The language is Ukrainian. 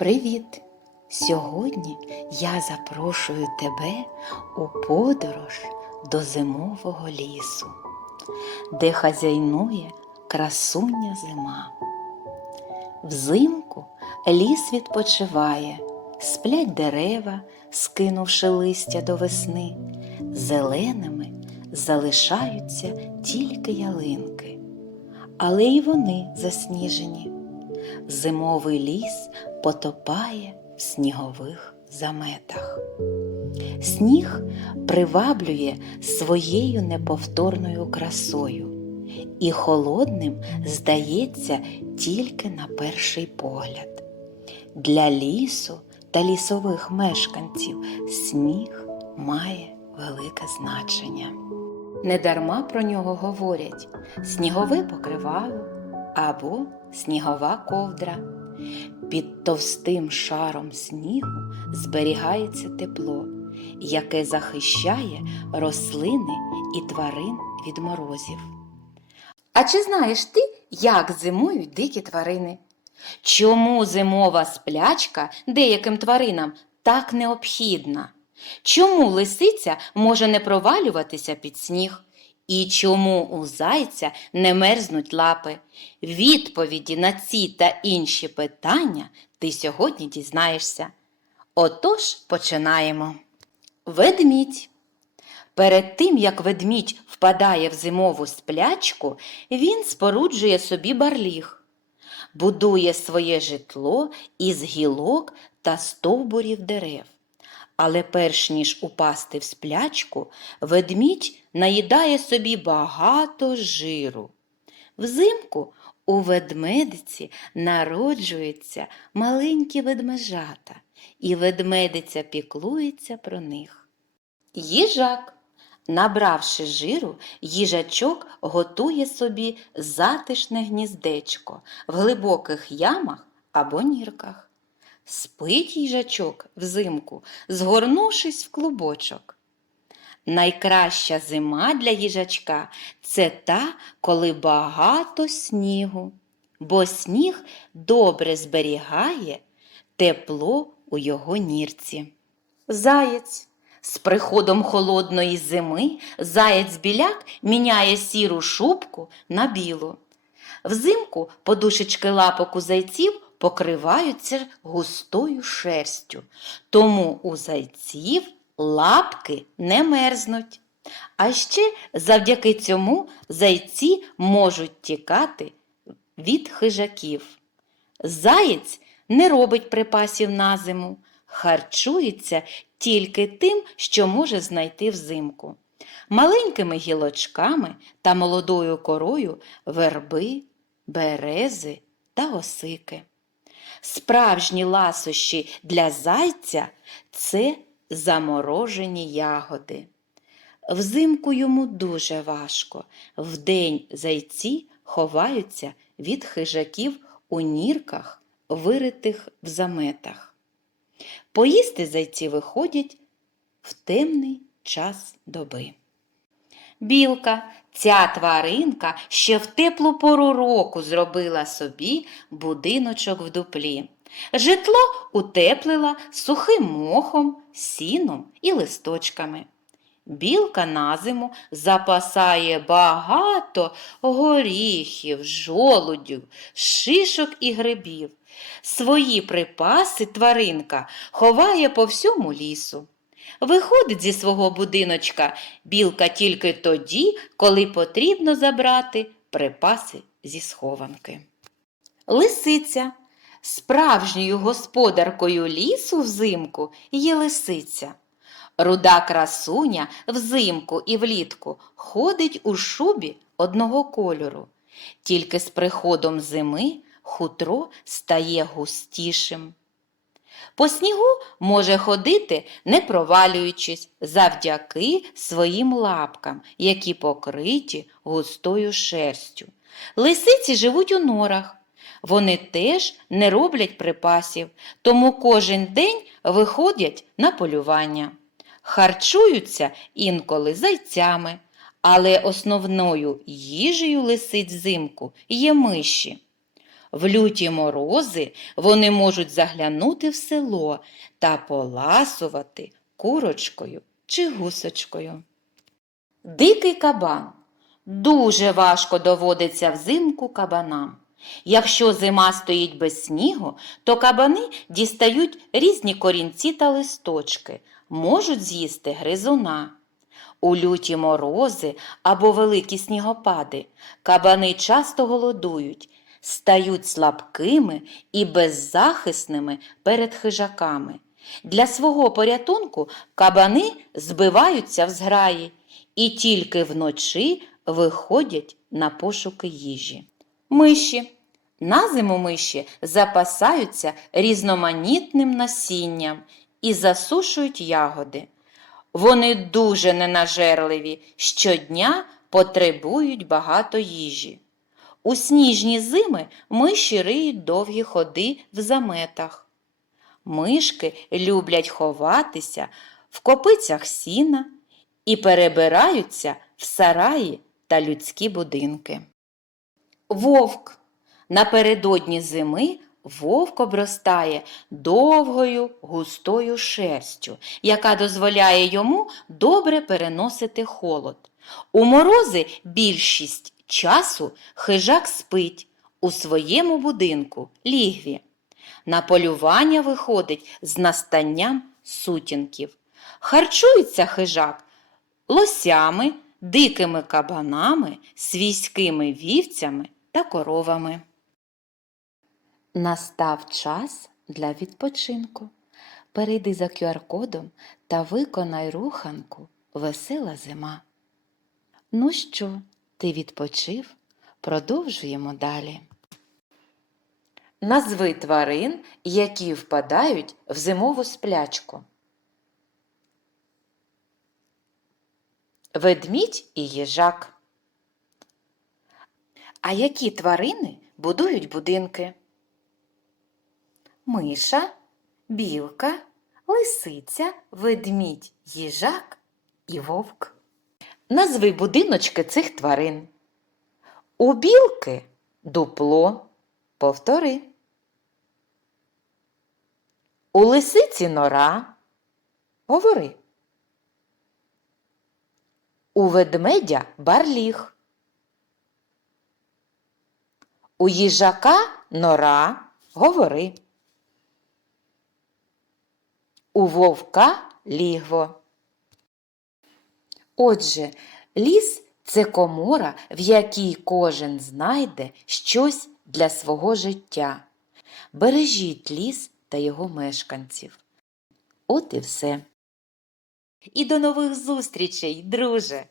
Привіт! Сьогодні я запрошую тебе у подорож до зимового лісу, де хазяйнує красуня зима. Взимку ліс відпочиває, сплять дерева, скинувши листя до весни, зеленими залишаються тільки ялинки, але й вони засніжені. Зимовий ліс потопає в снігових заметах. Сніг приваблює своєю неповторною красою, і холодним здається тільки на перший погляд. Для лісу та лісових мешканців сніг має велике значення. Недарма про нього говорять снігове покривало або снігова ковдра. Під товстим шаром снігу зберігається тепло, яке захищає рослини і тварин від морозів. А чи знаєш ти, як зимують дикі тварини? Чому зимова сплячка деяким тваринам так необхідна? Чому лисиця може не провалюватися під сніг? І чому у зайця не мерзнуть лапи? Відповіді на ці та інші питання ти сьогодні дізнаєшся. Отож починаємо. Ведмідь. Перед тим, як ведмідь впадає в зимову сплячку, він споруджує собі барліг, будує своє житло із гілок та стовбурів дерев. Але перш ніж упасти в сплячку, ведмідь наїдає собі багато жиру. Взимку у ведмедиці народжуються маленькі ведмежата, і ведмедиця піклується про них. Їжак. Набравши жиру, їжачок готує собі затишне гніздечко в глибоких ямах або нірках. Спить їжачок взимку, згорнувшись в клубочок. Найкраща зима для їжачка це та, коли багато снігу, бо сніг добре зберігає тепло у його нірці. Заєць. З приходом холодної зими заєць біляк міняє сіру шубку на білу. Взимку подушечки лапок у зайців покриваються густою шерстю, тому у зайців лапки не мерзнуть. А ще завдяки цьому зайці можуть тікати від хижаків. Заєць не робить припасів на зиму, харчується тільки тим, що може знайти взимку. Маленькими гілочками та молодою корою верби, берези та осики. Справжні ласощі для зайця це заморожені ягоди. Взимку йому дуже важко. Вдень зайці ховаються від хижаків у нірках, виритих в заметах. Поїсти зайці виходять в темний час доби. Білка, ця тваринка ще в теплу пору року зробила собі будиночок в дуплі. Житло утеплила сухим мохом, сіном і листочками. Білка на зиму запасає багато горіхів, жолудів, шишок і грибів. Свої припаси тваринка ховає по всьому лісу. Виходить зі свого будиночка білка тільки тоді, коли потрібно забрати припаси зі схованки. Лисиця. Справжньою господаркою лісу взимку є лисиця. Руда красуня взимку і влітку ходить у шубі одного кольору. Тільки з приходом зими хутро стає густішим. По снігу може ходити, не провалюючись, завдяки своїм лапкам, які покриті густою шерстю. Лисиці живуть у норах. Вони теж не роблять припасів, тому кожен день виходять на полювання. Харчуються інколи зайцями, але основною їжею лисиць взимку є миші. В люті морози вони можуть заглянути в село та поласувати курочкою чи гусочкою. Дикий кабан. Дуже важко доводиться взимку кабанам. Якщо зима стоїть без снігу, то кабани дістають різні корінці та листочки, можуть з'їсти гризуна. У люті морози або великі снігопади кабани часто голодують, стають слабкими і беззахисними перед хижаками. Для свого порятунку кабани збиваються в зграї і тільки вночі виходять на пошуки їжі. Миші. На зиму миші запасаються різноманітним насінням і засушують ягоди. Вони дуже ненажерливі, щодня потребують багато їжі. У сніжні зими миші риють довгі ходи в заметах. Мишки люблять ховатися в копицях сіна і перебираються в сараї та людські будинки. Вовк. Напередодні зими вовк обростає довгою густою шерстю, яка дозволяє йому добре переносити холод. У морози більшість часу хижак спить у своєму будинку лігві. На полювання виходить з настанням сутінків. Харчується хижак лосями, дикими кабанами, свійськими вівцями та коровами. Настав час для відпочинку. Перейди за QR-кодом та виконай руханку Весела зима. Ну що, ти відпочив? Продовжуємо далі. Назви тварин, які впадають в зимову сплячку. Ведмідь і їжак. А які тварини будують будинки? Миша, білка, лисиця, ведмідь, їжак і вовк. Назви будиночки цих тварин. У білки дупло. Повтори. У лисиці нора. Говори. У ведмедя барліг. У їжака нора. Говори. У вовка лігво. Отже, ліс це комора, в якій кожен знайде щось для свого життя. Бережіть ліс та його мешканців. От і все. І до нових зустрічей, друже!